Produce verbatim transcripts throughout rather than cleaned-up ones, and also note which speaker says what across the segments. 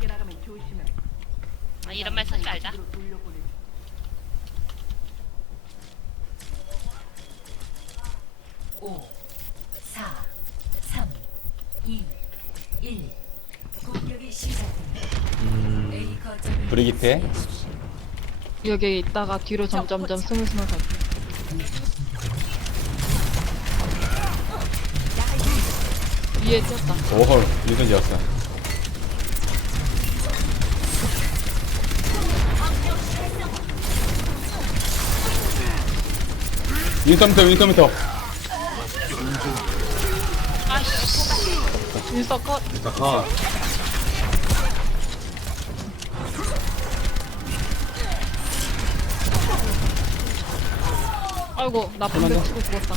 Speaker 1: 아, 이런 말 쓰지 말자.
Speaker 2: 오, 사, 삼, 이, 일. 공격이 시작됩니다. A 거점을
Speaker 3: 브리기테
Speaker 4: 여기 있다가 뒤로 점점점 스물스물 갈게. 위에 뛰었다.
Speaker 3: 오헐 일등이었어. 윈서미터 윈서미터
Speaker 1: 아이씨.
Speaker 4: 인서 컷.
Speaker 5: 잠깐.
Speaker 4: 아이고 나 분배 치고 죽었다.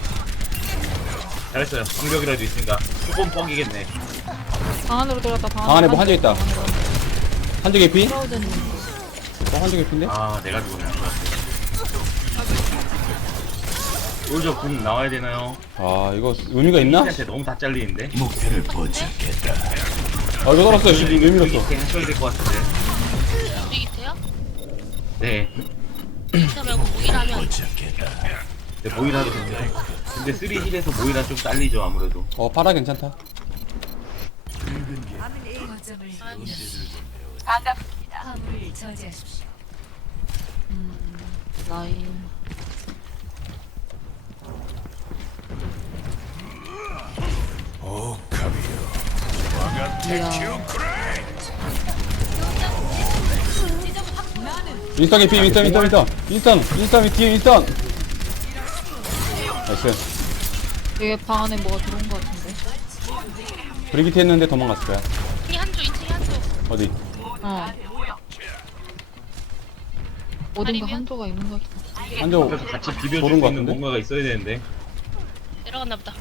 Speaker 5: 잘했어요. 공격이라도 있으니까 조금 뻥이겠네.
Speaker 4: 방 안으로 들어갔다. 방,
Speaker 3: 방 안에 뭐 한적 있다.
Speaker 4: 방 안으로.
Speaker 3: 한쪽 개피?
Speaker 4: 크라우드는
Speaker 3: 어 한쪽 개피인데?
Speaker 5: 아, 내가 죽었네. 올저 군 나와야 되나요?
Speaker 3: 아 이거 의미가 있나?
Speaker 5: 한테 너무 다 잘리는데.
Speaker 3: 아 이거 떨었어. 의미 없어.
Speaker 5: 이렇게 하셔야 될 것 같은데.
Speaker 1: 브리기테요?
Speaker 5: 네.
Speaker 1: 저 말고 모이라면
Speaker 5: 네, 모이라도 괜찮아요. 근데 쓰리 힐에서 모이라 좀 잘리죠 아무래도.
Speaker 3: 어 파라 괜찮다.
Speaker 2: 거점을 화물을 저지하십시오.
Speaker 4: 라인. 이야.
Speaker 3: 윈스턴 개피 윈스턴 윈스턴 윈스턴 윈스턴 윈스턴 뒤에 윈스턴. 나이스.
Speaker 4: 여기 방 안에 뭐가 들어온 것 같은데.
Speaker 3: 브리기테 했는데 도망갔을 거야.
Speaker 1: 이 한조, 이층에 한조.
Speaker 3: 어디?
Speaker 4: 어. 어딘가
Speaker 1: 아니면?
Speaker 4: 한조가 있는 것 같아.
Speaker 3: 한쪽
Speaker 5: 앞에서 같이 비벼줄
Speaker 3: 모르는
Speaker 5: 수
Speaker 3: 것
Speaker 5: 있는
Speaker 3: 같은데?
Speaker 5: 뭔가가 있어야 되는데.
Speaker 1: 내려갔나 보다.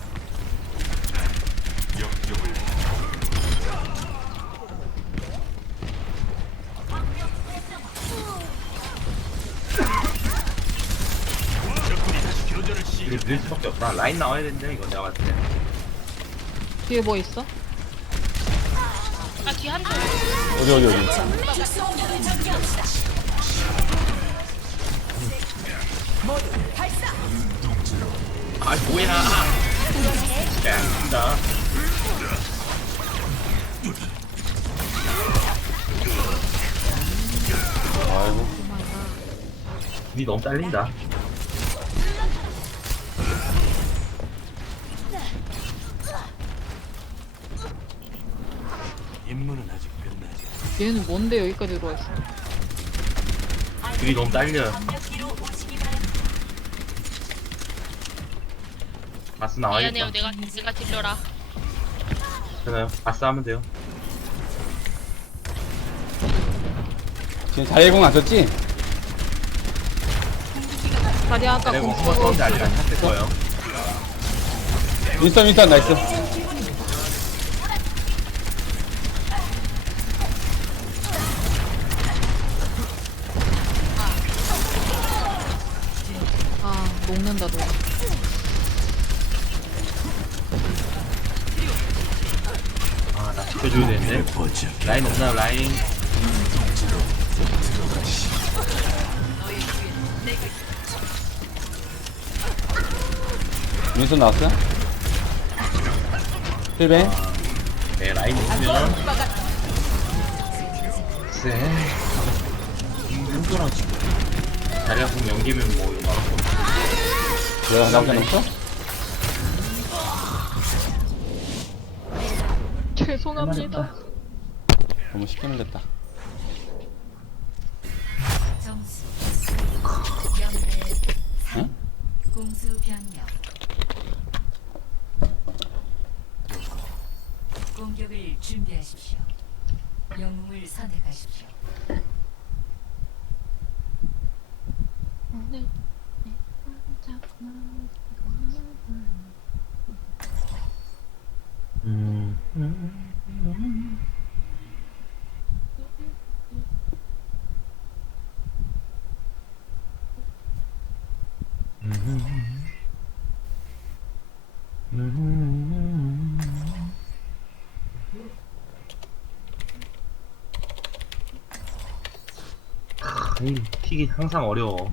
Speaker 5: 이거 늘 수밖에 없다. 라인 나와야 되는데 이거 내가 봤을 때.
Speaker 4: 뒤에 뭐 있어?
Speaker 1: 아, 뒤에 한조.
Speaker 3: 어디 어디 어디?
Speaker 5: 아 뭐야? 야, 진짜.
Speaker 3: 아이고.
Speaker 5: 니 너무 잘린다.
Speaker 4: 얘는 뭔데 여기까지 들어와 있어?
Speaker 5: 딜이 너무 딸려. 바스 나와야겠다.
Speaker 1: 미안해요, 내가, 내가 딜러라.
Speaker 5: 괜찮아요. 바스 하면 돼요.
Speaker 3: 지금 자리공 안 썼지?
Speaker 4: 다리 아까
Speaker 5: 내가
Speaker 4: 공
Speaker 5: 후반
Speaker 4: 쓰고
Speaker 5: 썼는데 아직 안 찼을 거예요.
Speaker 3: 윈스턴 윈스턴 나이스.
Speaker 4: 아 녹는다 너.
Speaker 5: 아, 나 지켜줘야 되는데. 라인 없나요, 라인?
Speaker 3: 윈스턴 나왔어? 힐벤?
Speaker 5: 네, 라인 있으면. 쎄. 힘들어, 지금. 자리가 공 연기면 뭐, 이거 막고.
Speaker 3: 내가 나오지 않았어?
Speaker 4: 죄송합니다.
Speaker 3: 너무 쉽게 눌렸다.
Speaker 2: 점수 영대 삼.
Speaker 3: 응?
Speaker 2: 공수 변경. 공격을 준비하십시오. 영웅을 선택하십시오.
Speaker 5: 음. 이 픽이 항상 어려워.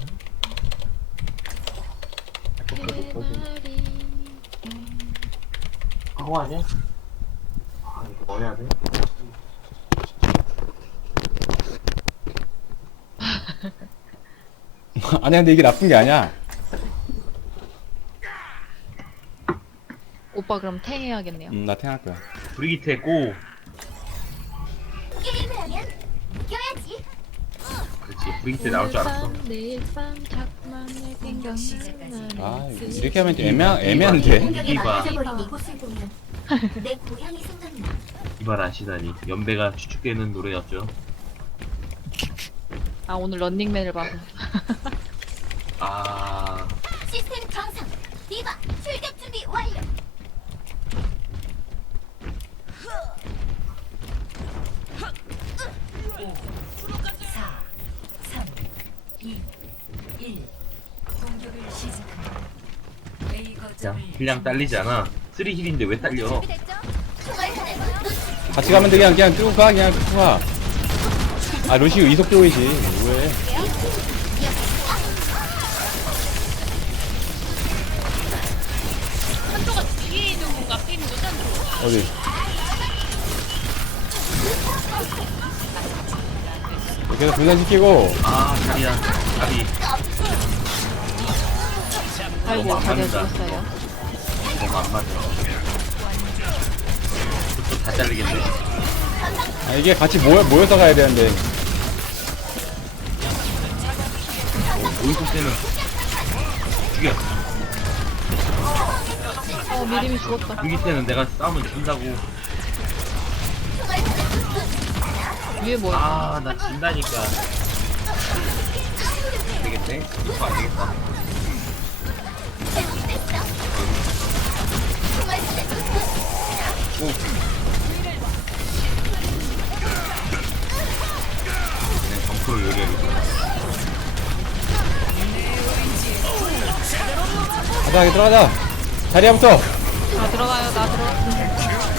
Speaker 5: 하고 하냐? 아 이거 뭐 해야 돼?
Speaker 3: 아니 근데 이게 나쁜 게 아니야.
Speaker 4: 오빠 그럼 탱 해야겠네요.
Speaker 3: 음, 나 탱할 거야.
Speaker 5: 브리기테 고.
Speaker 6: 게임을 하면 이겨야지.
Speaker 5: 그렇지 브리기테 나올 줄 알았어.
Speaker 4: 내일 밤 자꾸만
Speaker 2: 공격 시작까지.
Speaker 3: 아 이렇게 하면 좀 애매 애매한데.
Speaker 6: 공격에
Speaker 5: 이봐.
Speaker 6: 막혀버린 이곳을 보면 내 고향이 생각나.
Speaker 5: 이발 아시다니 연배가 추측되는 노래였죠.
Speaker 4: 아 오늘 런닝맨을 봐서.
Speaker 5: 아
Speaker 6: 시스템 정상. 디바 출격 준비 완료.
Speaker 2: 사, 삼, 이, 일. 공격을 시작합니다. A
Speaker 5: 그냥
Speaker 2: 거점을
Speaker 5: 힐량 딸리지 않아. 쓰리 힐인데 왜 딸려?
Speaker 6: 준비됐죠? 총알 하나
Speaker 3: 같이 가면 돼. 그냥 그냥 쭉 가. 그냥 쭉 가. 아 루시우 이속도이지. 왜?
Speaker 1: 한조가 뒤에 있는 건가 앞에 있는 거지 한조?
Speaker 3: 어디? 계속 분산시키고.
Speaker 5: 아 자리야 자리
Speaker 4: 아이고
Speaker 5: 너무 안
Speaker 4: 자리가
Speaker 5: 맞는다.
Speaker 4: 죽었어요.
Speaker 5: 너무 안 맞아. 또 다 잘리겠네.
Speaker 3: 아 이게 같이 모여 모여서 가야 되는데.
Speaker 5: 오이속 때는 죽여.
Speaker 4: 어 미림이 죽었다.
Speaker 5: 브리기테는 내가 싸우면 진다고.
Speaker 4: 위에 뭐야?
Speaker 5: 아 나 진다니까. 안 되겠네. 이거 안 되겠다. 오. 그냥 덩크를 요리해야겠다.
Speaker 3: 가자 여기 들어가자. 자리야부터.
Speaker 4: 아 들어가요. 나 들어가.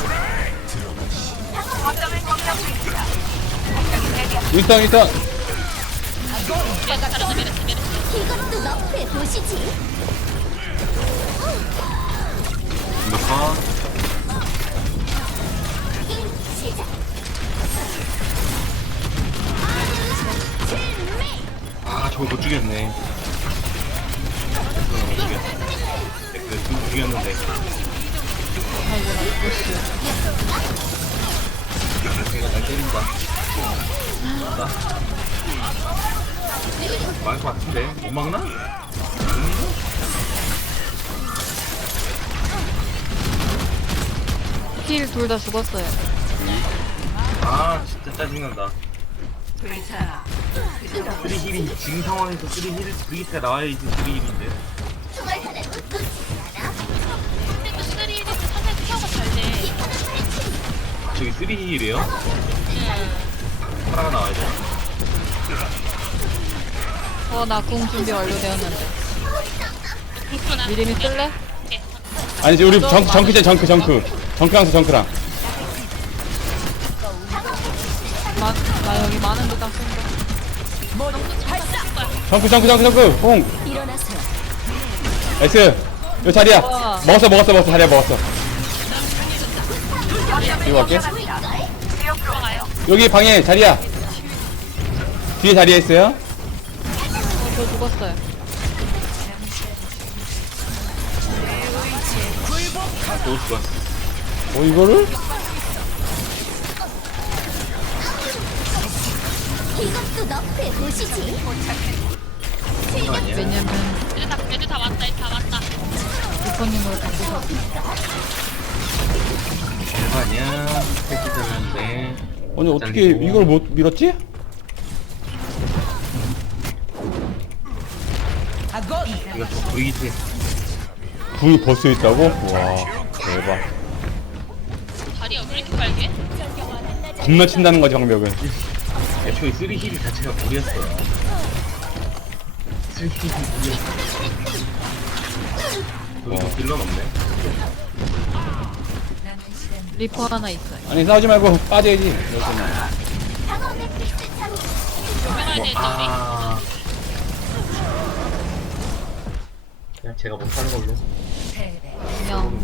Speaker 3: 윈턴 윈턴.
Speaker 1: 메르스 잘한다 메르스 메르스.
Speaker 6: 이것도 너프에 보시지.
Speaker 5: 이거 건.
Speaker 6: 게임 시작.
Speaker 5: 아 저거 못 죽였네. 저거 못 죽였어. 그 두 죽였는데.
Speaker 4: 아이고 나 죽었어.
Speaker 5: 걔가 날 때린다. 나. 막을 것 같은데 못 막나?
Speaker 4: 힐 둘 다 죽었어요.
Speaker 5: 아 진짜 짜증난다.
Speaker 2: 회사.
Speaker 5: 쓰리 힐이 지금 상황에서 쓰리 힐 브리기테 나와야지 쓰리 힐인데.
Speaker 6: 총알 하나 놓치지 않아.
Speaker 1: 근데 또 쓰리는 사실 케어가 잘 돼.
Speaker 5: 저기 쓰리 힐이에요? 하나가 나와야 돼.
Speaker 4: 어나 궁 준비 완료되었는데.
Speaker 1: 그렇구나.
Speaker 4: 미림이 쓸래?
Speaker 1: 오케이.
Speaker 3: 아니 이제 우리 정 정크제 정크 정크. 정크랑 서 정크랑.
Speaker 4: 마, 나 여기 많은데 딱 쓴다.
Speaker 3: 정크 정크 정크 정크. 홍.
Speaker 6: 일어나세요.
Speaker 3: 나이스. 요 자리야.
Speaker 4: 우와.
Speaker 3: 먹었어 먹었어 먹었어. 자리야 먹었어. 이거 갈게. 여기 방에 자리야. 뒤에 자리에 있어요.
Speaker 4: 어, 저 죽었어요.
Speaker 5: 또 죽었어.
Speaker 3: 어 이거를?
Speaker 6: 이것도 너프에 보시지.
Speaker 5: 이거 아니야?
Speaker 4: 왜냐면
Speaker 1: 애들 다 애들 다 왔다 애들 다 왔다.
Speaker 4: 부모님으로 바꾸셔서.
Speaker 5: 이거 아니야? 패치 되는데.
Speaker 3: 아니 어떻게 이걸 못 밀었지?
Speaker 5: 이거 저 브리기테.
Speaker 3: 궁이 벌써 있다고? 와 대박.
Speaker 1: 다리야 왜 이렇게 빨개?
Speaker 3: 겁나 친다는 거지 방벽은.
Speaker 5: 애초에 쓰리 힐 자체가 무리였어. 쓰리 힐이 무리였어. 여기도 딜런 없네.
Speaker 2: 남은 시간
Speaker 4: 리퍼 하나 있어요.
Speaker 3: 아니 싸우지 말고 빠져야지. 이렇게만.
Speaker 6: 방어 매트리스 참.
Speaker 1: 들어가야
Speaker 5: 뭐,
Speaker 1: 되는데 우리.
Speaker 5: 아. 그냥 제가 못하는 걸로.
Speaker 2: 패배.
Speaker 4: 그냥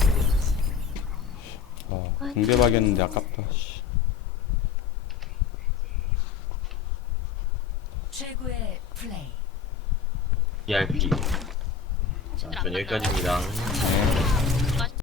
Speaker 3: 아, 공대박이었는데 아깝다. 씨.
Speaker 2: 최고의 플레이.
Speaker 5: 이알피. 자, 전 여기까지입니다.
Speaker 3: 네.